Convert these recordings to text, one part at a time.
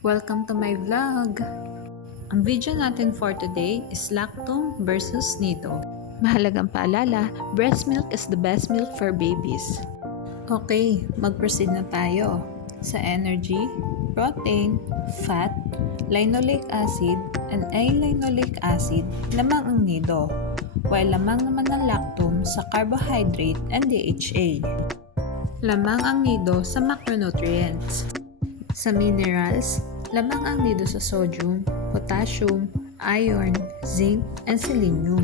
Welcome to my vlog! Ang video natin for today is lactose versus nido. Mahalagang paalala, breast milk is the best milk for babies. Okay, mag-proceed na tayo. Sa energy, protein, fat, linoleic acid, and alinoleic acid, lamang ang nido. While lamang naman ng lactose sa carbohydrate and DHA. Lamang ang nido sa macronutrients. Sa minerals, lamang ang nido sa sodium, potassium, iron, zinc, and selenium.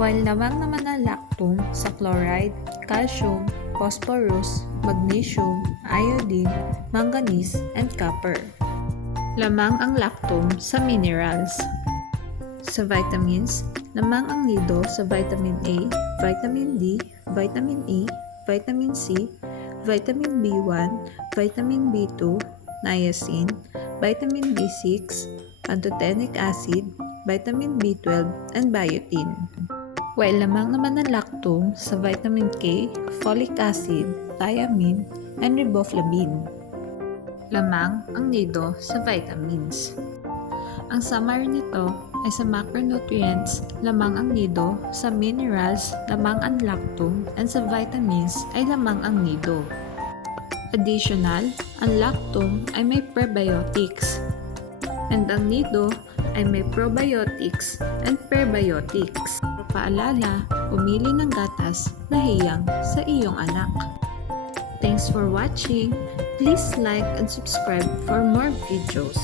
While lamang naman ang lactose sa chloride, calcium, phosphorus, magnesium, iodine, manganese, and copper. Lamang ang lactose sa minerals. Sa vitamins, lamang ang nido sa vitamin A, vitamin D, vitamin E, vitamin C, vitamin B1, vitamin B2, niacin, vitamin B6, pantothenic acid, vitamin B12, and biotin. While lamang naman ng lactose sa vitamin K, folic acid, thiamine, and riboflavin. Lamang ang nido sa vitamins. Ang summary nito ay sa macronutrients, lamang ang nido, sa minerals, lamang ang lactose, and sa vitamins ay lamang ang nido. Additional, ang lactose ay may prebiotics, and ang nido ay may probiotics and prebiotics. Paalala, pumili ng gatas na hiyang sa iyong anak. Thanks for watching. Please like and subscribe for more videos.